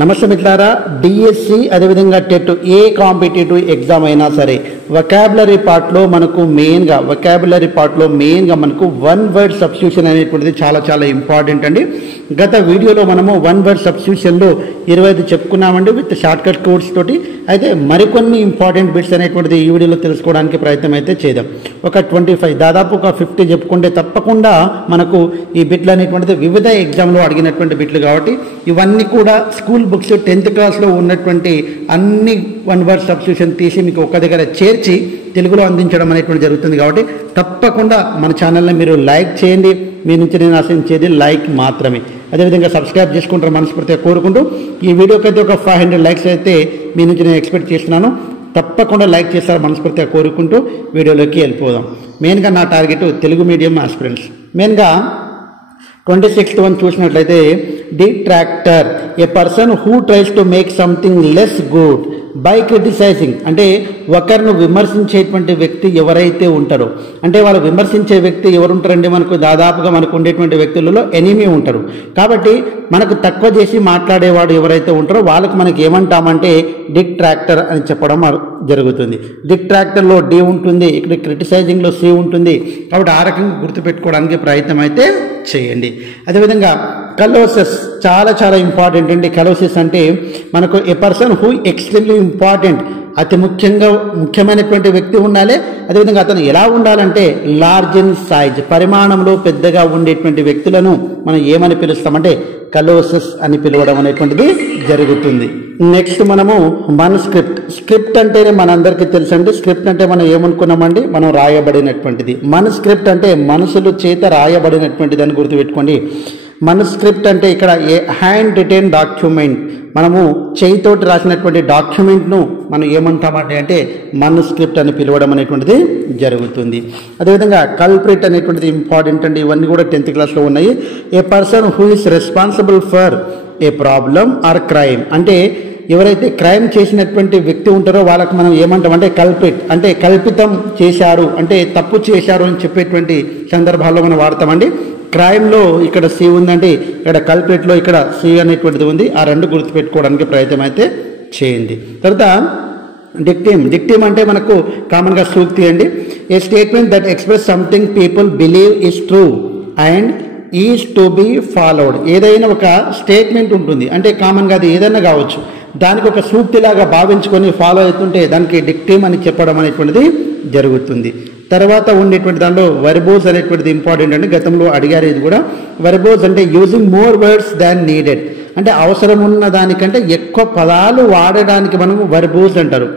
నమస్తే మిత్రులారా, డిఎస్సి అదేవిధంగా టెట్ ఏ కాంపిటేటివ్ ఎగ్జామ్ అయినా సరే వొకాబులరీ పార్ట్లో మనకు వన్ వర్డ్ సబ్స్టిట్యూషన్ అనేటువంటిది చాలా ఇంపార్టెంట్ అండి. గత వీడియోలో మనము వన్ వర్డ్ సబ్స్టిట్యూషన్లో 25 చెప్పుకున్నామండి విత్ షార్ట్ కట్ కోడ్స్ తోటి. అయితే మరికొన్ని ఇంపార్టెంట్ బిట్స్ అనేటువంటిది ఈ వీడియోలో తెలుసుకోవడానికి ప్రయత్నం అయితే చేద్దాం. ఒక 25 దాదాపు ఒక 50 చెప్పుకుంటే తప్పకుండా మనకు ఈ బిట్లు అనేటువంటిది వివిధ ఎగ్జామ్లో అడిగినటువంటి బిట్లు కాబట్టి ఇవన్నీ కూడా స్కూల్ బుక్స్ 10th క్లాస్లో ఉన్నటువంటి అన్ని వన్ వర్డ్ సబ్స్టిట్యూషన్ తీసి మీకు ఒక్క దగ్గర చేర్చి తెలుగులో అందించడం అనేటువంటి జరుగుతుంది. కాబట్టి తప్పకుండా మన ఛానల్ని మీరు లైక్ చేయండి. మీ నుంచి నేను ఆశించేది లైక్ మాత్రమే. అదేవిధంగా సబ్స్క్రైబ్ చేసుకుంటారు మనస్ఫూర్తిగా కోరుకుంటూ ఈ వీడియోకి అయితే ఒక 500 లైక్స్ అయితే మీ నుంచి నేను ఎక్స్పెక్ట్ చేస్తున్నాను. తప్పకుండా లైక్ చేస్తారు మనస్ఫూర్తిగా కోరుకుంటూ వీడియోలోకి వెళ్ళిపోదాం. మెయిన్గా నా టార్గెట్ తెలుగు మీడియం ఆస్పిరెంట్స్. మెయిన్గా 26th వన్ చూసినట్లయితే detractor a person who tries to make something less good by criticising. అంటే ఒకరిని విమర్శించేటువంటి వ్యక్తి ఎవరైతే ఉంటారో, అంటే వాళ్ళు విమర్శించే వ్యక్తి ఎవరు ఉంటారండి, మనకు దాదాపుగా మనకు ఉండేటువంటి వ్యక్తులలో ఎనిమీ ఉంటారు. కాబట్టి మనకు తక్కువ చేసి మాట్లాడేవాడు ఎవరైతే ఉంటారో వాళ్ళకు మనకి ఏమంటామంటే డిట్రాక్టర్ అని చెప్పడం జరుగుతుంది. డిట్రాక్టర్లో డి ఉంటుంది, ఇక్కడ క్రిటిసైజింగ్లో సి ఉంటుంది. కాబట్టి ఆ రకంగా గుర్తుపెట్టుకోవడానికి ప్రయత్నం అయితే చేయండి. అదేవిధంగా కలోసెస్ చాలా ఇంపార్టెంట్ అండి. కలోసెస్ అంటే మనకు ఏ పర్సన్ హూ ఎక్స్ట్రీమ్లీ ఇంపార్టెంట్, అతి ముఖ్యమైనటువంటి వ్యక్తి ఉండాలి. అదేవిధంగా అతను ఎలా ఉండాలంటే లార్జ్ ఇన్ సైజ్, పరిమాణంలో పెద్దగా ఉండేటువంటి వ్యక్తులను మనం ఏమని పిలుస్తామంటే కలోసెస్ అని పిలవడం అనేటువంటిది జరుగుతుంది. నెక్స్ట్ మనము స్క్రిప్ట్ అంటేనే మనందరికీ తెలుసండి. స్క్రిప్ట్ అంటే మనం ఏమనుకున్నామండి, మనం రాయబడినటువంటిది. స్క్రిప్ట్ అంటే మనసులు చేత రాయబడినటువంటిది అని గుర్తుపెట్టుకోండి. స్క్రిప్ట్ అంటే ఇక్కడ ఏ హ్యాండ్ రిటెన్ డాక్యుమెంట్, మనము చేయితోటి రాసినటువంటి డాక్యుమెంట్ను మనం ఏమంటామంటే అంటే స్క్రిప్ట్ అని పిలవడం అనేటువంటిది జరుగుతుంది. అదేవిధంగా కల్ప్రిట్ అనేటువంటిది ఇంపార్టెంట్ అండి. ఇవన్నీ కూడా 10th క్లాస్లో ఉన్నాయి. A person who is responsible for a problem or crime, అంటే ఎవరైతే క్రైమ్ చేసినటువంటి వ్యక్తి ఉంటారో వాళ్ళకి మనం ఏమంటామంటే కల్ప్రిట్, అంటే కల్పితం చేశారు, అంటే తప్పు చేశారు అని చెప్పేటువంటి సందర్భాల్లో మనం వాడతామండి. క్రైమ్లో ఇక్కడ సి ఉందండి, ఇక్కడ కల్ప్రిట్లో ఇక్కడ సి అనేటువంటిది ఉంది. ఆ రెండు గుర్తుపెట్టుకోవడానికి ప్రయత్నం అయితే చేయండి. తర్వాత డిక్టిమ్ అంటే మనకు కామన్గా సూక్తి అండి. A statement that express something people believe is true and is to be followed. ఏదైనా ఒక స్టేట్మెంట్ ఉంటుంది, అంటే కామన్గా అది ఏదైనా కావచ్చు, దానికి ఒక సూక్తిలాగా భావించుకొని ఫాలో అవుతుంటే దానికి డిక్టిమ్ అని చెప్పడం అనేటువంటిది జరుగుతుంది. తర్వాత ఉండేటువంటి దానిలో వర్బోస్ అనేటువంటిది ఇంపార్టెంట్ అండి. గతంలో అడిగారు ఇది కూడా. వర్బోస్ అంటే యూజింగ్ మోర్ వర్డ్స్ దాన్ నీడెడ్, అంటే అవసరం ఉన్న దానికంటే ఎక్కువ పదాలు వాడడానికి మనము వర్బోస్ అంటారు.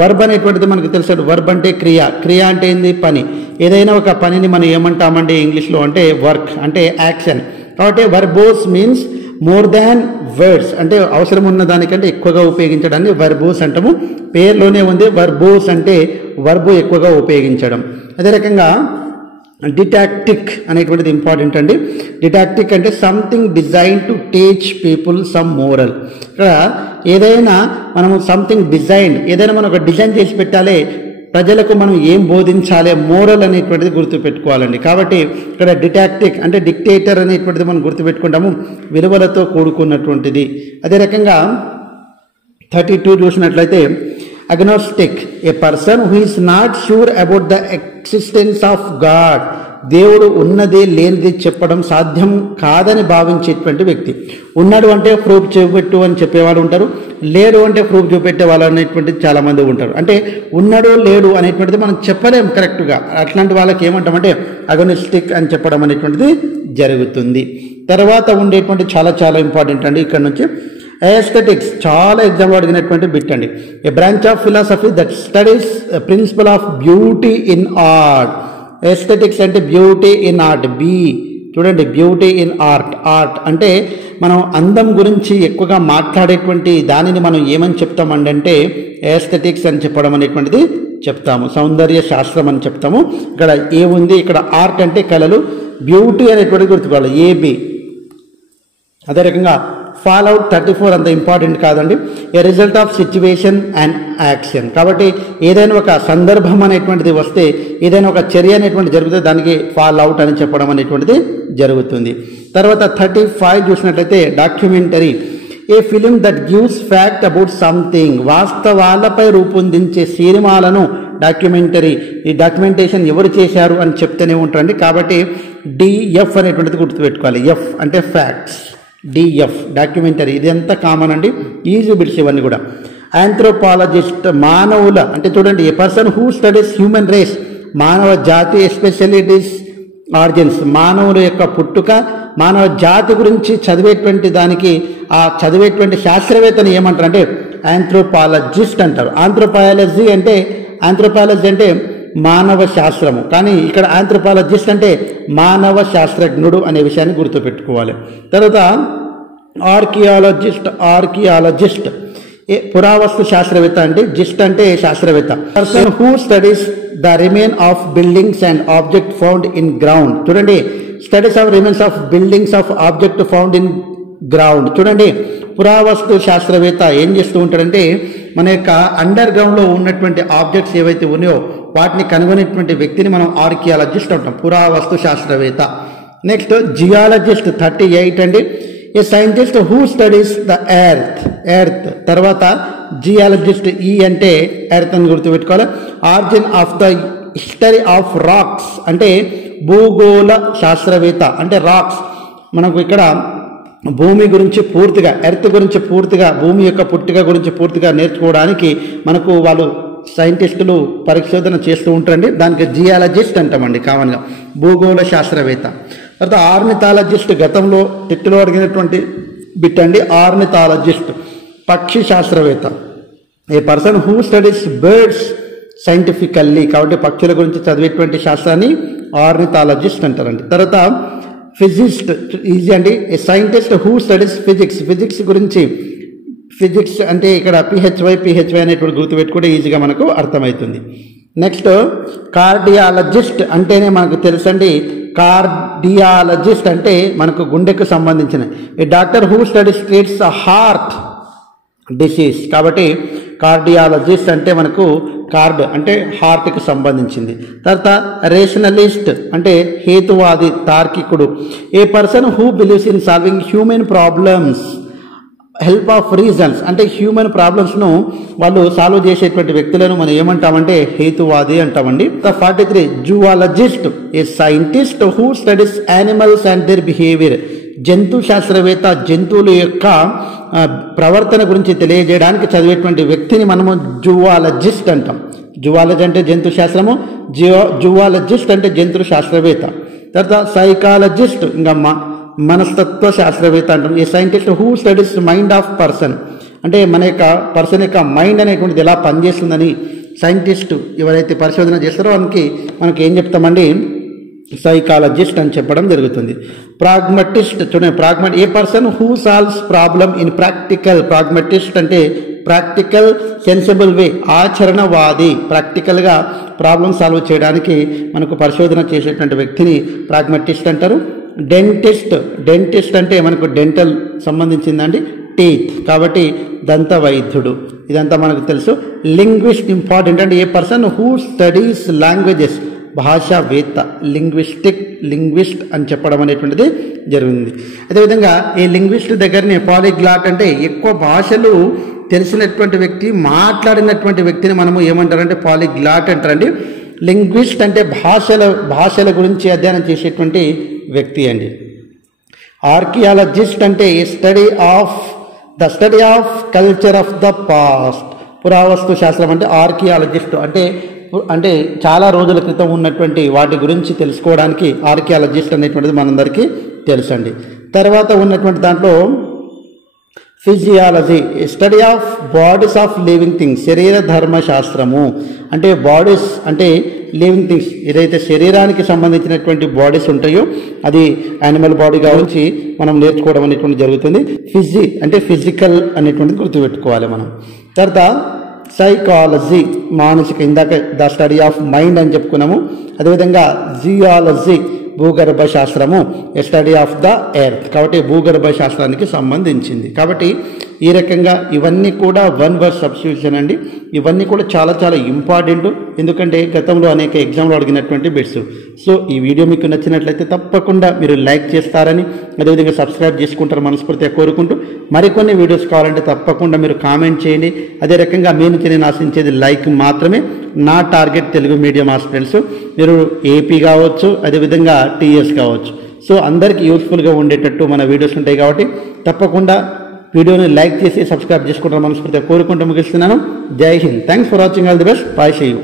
వర్బ్ అనేటువంటిది మనకు తెలుసు. వర్బ్ అంటే క్రియ అంటే ఏంది, పని. ఏదైనా ఒక పనిని మనం ఏమంటామంటే ఇంగ్లీష్లో అంటే వర్క్, అంటే యాక్షన్. కాబట్టి వర్బోస్ మీన్స్ మోర్ దాన్ వర్డ్స్, అంటే అవసరం ఉన్న దానికంటే ఎక్కువగా ఉపయోగించడాన్ని వర్బోస్ అంటాము. పేర్లోనే ఉంది వర్బోస్ అంటే వర్బు ఎక్కువగా ఉపయోగించడం. అదే రకంగా డిటాక్టిక్ అనేటువంటిది ఇంపార్టెంట్ అండి. డిటాక్టిక్ అంటే something design to teach people some moral. ఇక్కడ ఏదైనా మనము సంథింగ్ డిజైన్, ఏదైనా మనం ఒక డిజైన్ చేసి పెట్టాలి, ప్రజలకు మనం ఏం బోధించాలి, మోరల్ అనేటువంటిది గుర్తుపెట్టుకోవాలండి. కాబట్టి ఇక్కడ డిటాక్టిక్ అంటే డిక్టేటర్ అనేటువంటిది మనం గుర్తుపెట్టుకుంటాము, విలువలతో కూడుకున్నటువంటిది. అదే రకంగా 32 చూసినట్లయితే agnostic A person who is not sure about the existence of God, దేవుడు ఉన్నది లేనిది చెప్పడం సాధ్యం కాదని భావించేటువంటి వ్యక్తి. ఉన్నాడు అంటే ప్రూఫ్ చూపెట్టు అని చెప్పేవాళ్ళు ఉంటారు, లేడు అంటే ప్రూఫ్ చూపెట్టే వాళ్ళు అనేటువంటిది చాలామంది ఉంటారు. అంటే ఉన్నాడు లేడు అనేటువంటిది మనం చెప్పలేము కరెక్ట్గా. అట్లాంటి వాళ్ళకి ఏమంటామంటే అగ్నోస్టిక్ అని చెప్పడం అనేటువంటిది జరుగుతుంది. తర్వాత ఉండేటువంటి చాలా ఇంపార్టెంట్ అండి. ఇక్కడ నుంచి ఎస్థెటిక్స్ చాలా ఎగ్జామ్లో అడిగినటువంటి బిట్ అండి. A branch of philosophy that studies principle of beauty in art. Aesthetics అంటే బ్యూటీ ఇన్ ఆర్ట్. చూడండి, బ్యూటీ ఇన్ ఆర్ట్ అంటే మనం అందం గురించి ఎక్కువగా మాట్లాడేటువంటి దానిని మనం ఏమని చెప్తామంటే ఎస్థెటిక్స్ అని చెప్పడం అనేటువంటిది చెప్తాము. సౌందర్య శాస్త్రం అని చెప్తాము. ఇక్కడ ఏ ఉంది, ఇక్కడ ఆర్ట్ అంటే కళలు, బ్యూటీ అనేటువంటిది గుర్తుకోవాలి, ఏబి. అదే రకంగా ఫాల్అవుట్ 34 అంత ఇంపార్టెంట్ కాదండి. A result of situation and action. కాబట్టి ఏదైనా ఒక సందర్భం అనేటువంటిది వస్తే, ఏదైనా ఒక చర్య అనేటువంటి జరిగితే దానికి ఫాల్అవుట్ అని చెప్పడం అనేటువంటిది జరుగుతుంది. తర్వాత 35 చూసినట్లయితే documentary a film that gives fact about something, వాస్తవాలపై రూపొందించే సినిమాలను డాక్యుమెంటరీ, ఈ డాక్యుమెంటేషన్ ఎవరు చేశారు అని చెప్తూనే ఉంటారండి. కాబట్టి డిఎఫ్ అనేటువంటిది గుర్తుపెట్టుకోవాలి. ఎఫ్ అంటే ఫ్యాక్ట్స్, డిఎఫ్ డాక్యుమెంటరీ. ఇది ఎంత కామన్ అండి, ఈజీ బిట్స్ ఇవన్నీ కూడా. ఆంథ్రోపాలజిస్ట్ మానవుల అంటే చూడండి, a person who studies human race, మానవ జాతి, ఎస్పెషల్లీ ఇట్ ఈస్ ఆరిజిన్స్, మానవుల యొక్క పుట్టుక, మానవ జాతి గురించి చదివేటువంటి దానికి ఆ చదివేటువంటి శాస్త్రవేత్తని ఏమంటారు అంటే ఆంథ్రోపాలజిస్ట్ అంటారు. ఆంథ్రోపాలజీ అంటే మానవ శాస్త్రము, కానీ ఇక్కడ ఆంథ్రోపాలజిస్ట్ అంటే మానవ శాస్త్రజ్ఞుడు అనే విషయాన్ని గుర్తుపెట్టుకోవాలి. తర్వాత ఆర్కియాలజిస్ట్ పురావస్తు శాస్త్రవేత్త అంటే జిస్ట్ అంటే శాస్త్రవేత్త. Person who studies the remain of buildings and object found in ground. చూడండి, studies of remains of buildings of object found in ground. చూడండి, పురావస్తు శాస్త్రవేత్త ఏం చేస్తూ ఉంటాడంటే మన యొక్క అండర్ గ్రౌండ్లో ఉన్నటువంటి ఆబ్జెక్ట్స్ ఏవైతే ఉన్నాయో వాటిని కనుగొనేటువంటి వ్యక్తిని మనం ఆర్కియాలజిస్ట్ అంటాం, పురావస్తు శాస్త్రవేత్త. నెక్స్ట్ జియాలజిస్ట్ 38 అండి. A scientist who studies the earth. తర్వాత జియాలజిస్ట్ ఈ అంటే ఎర్త్ అని గుర్తుపెట్టుకోవాలి. Origin of the history of rocks అంటే భూగోళ శాస్త్రవేత్త అంటే రాక్స్. మనకు ఇక్కడ భూమి గురించి పూర్తిగా, ఎర్త్ గురించి పూర్తిగా, భూమి యొక్క పుట్టిక గురించి పూర్తిగా నేర్చుకోవడానికి మనకు వాళ్ళు సైంటిస్టులు పరిశోధన చేస్తూ ఉంటారండి. దానికి జియాలజిస్ట్ అంటామండి కామన్గా, భూగోళ శాస్త్రవేత్త. తర్వాత ఆర్నిథాలజిస్ట్ గతంలో టెట్లో అడిగినటువంటి బిట్ అండి. ఆర్నిథాలజిస్ట్ పక్షి శాస్త్రవేత్త. A person who studies birds scientifically, కాబట్టి పక్షుల గురించి చదివేటువంటి శాస్త్రాన్ని ఆర్నిథాలజిస్ట్ అంటారండి. తర్వాత ఫిజిస్ట్ ఈజీ అండి. A scientist who studies physics గురించి, ఫిజిక్స్ అంటే ఇక్కడ పిహెచ్వై అనేటువంటి గుర్తుపెట్టుకుంటే ఈజీగా మనకు అర్థమవుతుంది. నెక్స్ట్ కార్డియాలజిస్ట్ అంటేనే మనకు తెలుసండి, కార్డియాలజిస్ట్ అంటే మనకు గుండెకు సంబంధించిన. A doctor who studies treats heart disease, కాబట్టి కార్డియాలజిస్ట్ అంటే మనకు కార్డ్ అంటే హార్ట్కి సంబంధించింది. తర్వాత రేషనలిస్ట్ అంటే హేతువాది, తార్కికుడు. A person who believes in solving human problems help of reasons అంటే హ్యూమన్ ప్రాబ్లమ్స్ను వాళ్ళు సాల్వ్ చేసేటువంటి వ్యక్తులను మనం ఏమంటామంటే హేతువాది అంటామండి. 43 zoologist a scientist who studies animals and their behaviour. జంతు శాస్త్రవేత్త జంతువుల యొక్క ప్రవర్తన గురించి తెలియజేయడానికి చదివేటువంటి వ్యక్తిని మనము జువాలజిస్ట్ అంటాం. జువాలజీ అంటే జంతు శాస్త్రము, జువాలజిస్ట్ అంటే జంతు శాస్త్రవేత్త. తర్వాత సైకాలజిస్ట్ ఇంకా మనస్తత్వ శాస్త్రవేత్త అంటాం. A scientist who studies mind of person అంటే మన యొక్క పర్సన్ యొక్క మైండ్ అనేటువంటిది ఎలా పనిచేస్తుందని సైంటిస్ట్ ఎవరైతే పరిశోధన చేస్తారో మనకి ఏం చెప్తామండి, సైకాలజిస్ట్ అని చెప్పడం జరుగుతుంది. ప్రాగ్మటిస్ట్ చూడండి, a person who solves problem in practical. Pragmatist అంటే ప్రాక్టికల్ సెన్సిబుల్ వే, ఆచరణవాది, ప్రాక్టికల్గా ప్రాబ్లమ్ సాల్వ్ చేయడానికి మనకు పరిశోధన చేసేటువంటి వ్యక్తిని ప్రాగ్మటిస్ట్ అంటారు. డెంటిస్ట్ అంటే మనకు డెంటల్ సంబంధించిందండి, టీత్, కాబట్టి దంత వైద్యుడు. ఇదంతా మనకు తెలుసు. లింగ్విస్ట్ ఇంపార్టెంట్ అంటే a person who studies languages, భాషావేత్త, లింగ్విస్ట్ అని చెప్పడం అనేటువంటిది జరిగింది. అదేవిధంగా ఈ లింగ్విస్ట్ దగ్గరనే పాలిగ్లాట్ అంటే ఎక్కువ భాషలు తెలిసినటువంటి వ్యక్తి, మాట్లాడినటువంటి వ్యక్తిని మనము ఏమంటారంటే పాలిగ్లాట్ అంటారండి. లింగ్విస్ట్ అంటే భాషల గురించి అధ్యయనం చేసేటువంటి వ్యక్తి అండి. ఆర్కియాలజిస్ట్ అంటే study of culture of the past. పురావస్తు శాస్త్రం అంటే ఆర్కియాలజిస్ట్ అంటే చాలా రోజుల క్రితం ఉన్నటువంటి వాటి గురించి తెలుసుకోవడానికి ఆర్కియాలజిస్ట్ అనేటువంటిది మనందరికీ తెలుసండి. తర్వాత ఉన్నటువంటి దాంట్లో physiology, study of bodies of living things, శరీర ధర్మ శాస్త్రము అంటే బాడీస్ అంటే లివింగ్ థింగ్స్, ఏదైతే శరీరానికి సంబంధించినటువంటి బాడీస్ ఉంటాయో అది యానిమల్ బాడీ గురించి మనం నేర్చుకోవడం అనేటువంటి జరుగుతుంది. ఫిజికల్ అనేటువంటిది గుర్తుపెట్టుకోవాలి మనం. తర్వాత సైకాలజీ మానసిక, ఇందాక ద స్టడీ ఆఫ్ మైండ్ అని చెప్పుకున్నాము. అదేవిధంగా జియాలజీ భూగర్భ శాస్త్రము, స్టడీ ఆఫ్ ద ఎర్త్, కాబట్టి భూగర్భ శాస్త్రానికి సంబంధించింది. కాబట్టి ఈ రకంగా ఇవన్నీ కూడా వన్ వర్డ్ సబ్స్టిట్యూషన్ అండి. ఇవన్నీ కూడా చాలా చాలా ఇంపార్టెంట్, ఎందుకంటే గతంలో అనేక ఎగ్జామ్లో అడిగినటువంటి బిట్స్. సో ఈ వీడియో మీకు నచ్చినట్లయితే తప్పకుండా మీరు లైక్ చేస్తారని, అదేవిధంగా సబ్స్క్రైబ్ చేసుకుంటారు మనస్ఫూర్తిగా కోరుకుంటూ, మరికొన్ని వీడియోస్ కావాలంటే తప్పకుండా మీరు కామెంట్ చేయండి. అదే రకంగా మీ నుంచి నేను ఆశించేది లైక్ మాత్రమే. నా టార్గెట్ తెలుగు మీడియం ఆస్పిరెంట్స్, మీరు ఏపీ కావచ్చు, అదేవిధంగా టీఎస్ కావచ్చు. సో అందరికీ యూస్ఫుల్గా ఉండేటట్టు మన వీడియోస్ ఉంటాయి కాబట్టి తప్పకుండా వీడియోని లైక్ చేసి సబ్స్క్రైబ్ చేసుకుంటారు మనస్ఫూర్తిగా కోరుకుంటూ ముగిస్తున్నాను. జై హింద్. Thanks for watching. All the best. Bye. See you.